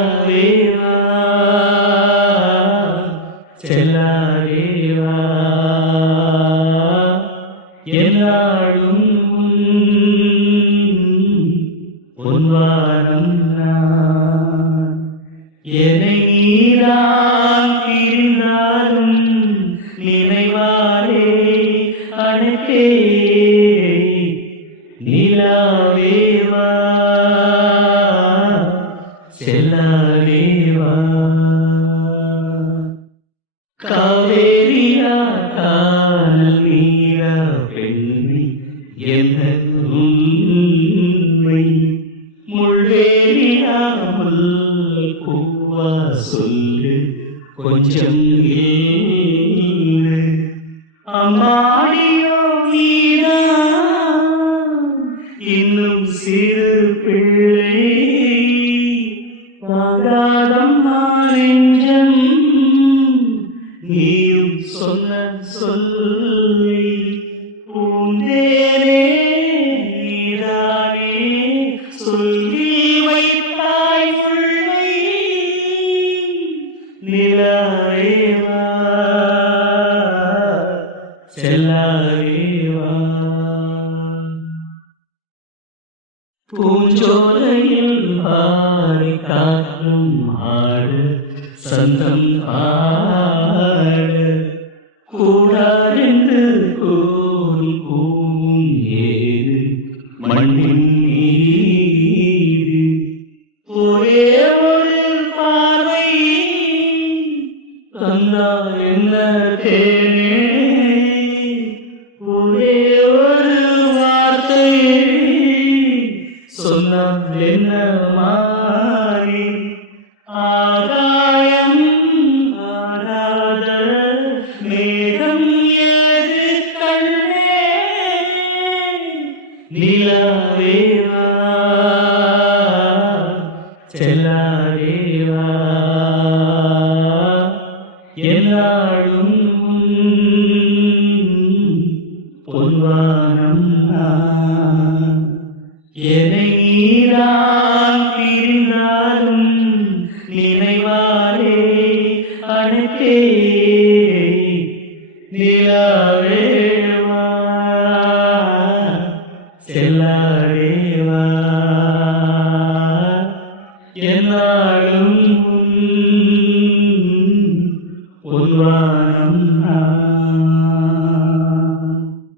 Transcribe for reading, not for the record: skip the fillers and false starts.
நிலவேவா செல்லாதேவா எல்லாரும் பொன்வானம் நான் என்னை நீரான் இருந்தாலும் நினைவாரே அழைத்தே நிலாவேவா செல்லாதேவா காவேரியா கானல் நீரா பெண்ணி என்ன உண்மை முள்வேலியா முல்லை பூவா சொல்லு கொஞ்சம் அம்மாடியோ நீரா இன்னும் சிறு பிள்ளை பாராதம்மா நெஞ்சம் நீயும் சொன்ன சொல்லை பூந்தேனே நீதானே சொல்லி வைத்தாய் முல்லை நிலாவேவா செல்லாதேவா பூஞ்சோலையில் ஆடி காற்றும் ஆடு சந்தம் ஆடு கூடாரென்று கூறி கூவும் ஏது மண்ணின் நீரு ஒரே ஒரு பார்வை தந்தால் என்ன தேனே ஒரே ஒரு வார்த்தை சொன்னால் என்ன மாறி ஆகாயம் ஆராத மேகம் ஏது கண்ணே நிலாவேவா செல்லாதேவா எல்லாரும் பொன்வானம் நான் என்னை நீரான் பிரிந்தாலும் நினைவாரே அழைத்தே நிலாவேவா செல்லாதேவா என்னாலும் பொன்வானம் நான்